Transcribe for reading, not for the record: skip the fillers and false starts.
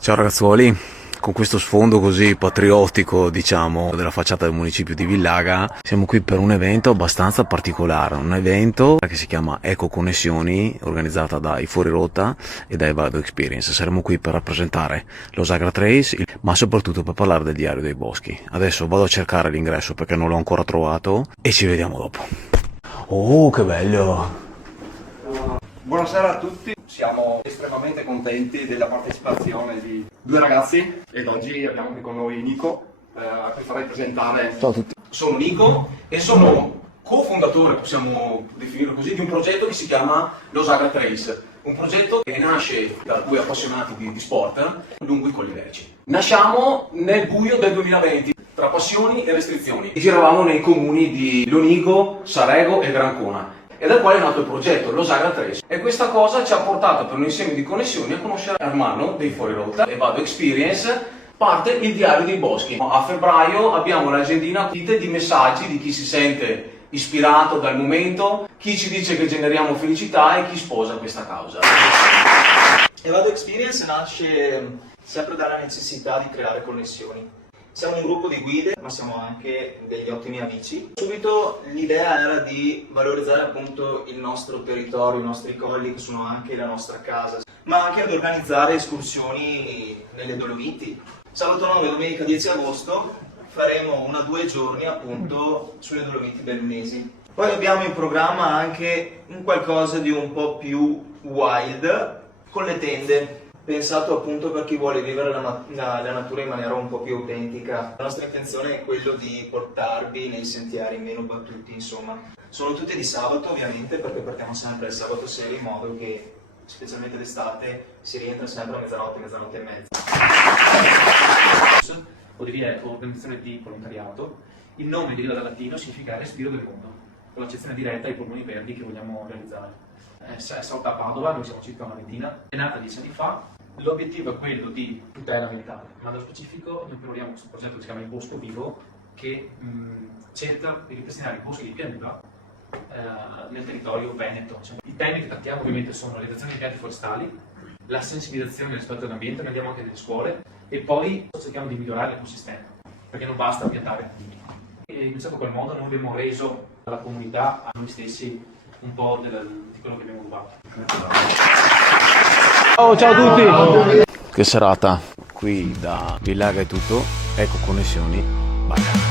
Ciao ragazzuoli, con questo sfondo così patriottico, diciamo, della facciata del municipio di Villaga, siamo qui per un evento abbastanza particolare, un evento che si chiama Eco Connessioni, organizzata dai Fuori Rotta e dai Vado Experience. Saremo qui per rappresentare lo Sagra Trace, ma soprattutto per parlare del Diario dei Boschi. Adesso vado a cercare l'ingresso perché non l'ho ancora trovato e ci vediamo dopo. Oh, che bello! Buonasera a tutti, siamo estremamente contenti della partecipazione di due ragazzi ed oggi abbiamo qui con noi Nico, a cui farei presentare. Ciao a tutti. Sono Nico e sono cofondatore, possiamo definirlo così, di un progetto che si chiama lo Sagra Trace, un progetto che nasce da due appassionati di sport lungo i Colli Lerici. Nasciamo nel buio del 2020, tra passioni e restrizioni. Giravamo nei comuni di Lonigo, Sarego e Grancona. E da quale è nato il progetto, lo Sagra Trace. E questa cosa ci ha portato per un insieme di connessioni a conoscere Armano dei Fuori Rotta e Vado Experience. Parte il Diario dei Boschi. A febbraio abbiamo un'agendina di messaggi di chi si sente ispirato dal momento, chi ci dice che generiamo felicità e chi sposa questa causa. E Vado Experience nasce sempre dalla necessità di creare connessioni. Siamo un gruppo di guide, ma siamo anche degli ottimi amici. Subito l'idea era di valorizzare appunto il nostro territorio, i nostri colli che sono anche la nostra casa, ma anche ad organizzare escursioni nelle Dolomiti. Sabato 9 e domenica 10 agosto faremo 1 o 2 giorni appunto sulle Dolomiti bellunesi. Poi abbiamo in programma anche un qualcosa di un po' più wild con le tende. Pensato appunto per chi vuole vivere la natura in maniera un po' più autentica. La nostra intenzione è quello di portarvi nei sentieri meno battuti, insomma. Sono tutte di sabato ovviamente, perché partiamo sempre il sabato sera in modo che, specialmente d'estate, si rientra sempre a mezzanotte e mezza. ODV Organizzazione di Volontariato. Il nome deriva dal latino, significa respiro del mondo, con l'accezione diretta ai polmoni verdi che vogliamo realizzare. È sorta a Padova, noi siamo circa una ventina, è nata 10 anni fa. L'obiettivo è quello di tutela ambientale, ma nello specifico noi proviamo questo progetto che si chiama Il Bosco Vivo, che cerca di ripristinare i boschi di pianura nel territorio veneto. I temi che trattiamo ovviamente sono la realizzazione di pianti forestali, la sensibilizzazione rispetto all'ambiente, noi andiamo anche nelle scuole e poi cerchiamo di migliorare l'ecosistema, perché non basta piantare. E in questo quel modo noi abbiamo reso alla comunità, a noi stessi, un po' di quello che abbiamo rubato. Ciao a tutti! Che serata, qui da Villaga è tutto, Eco Connessioni, bye.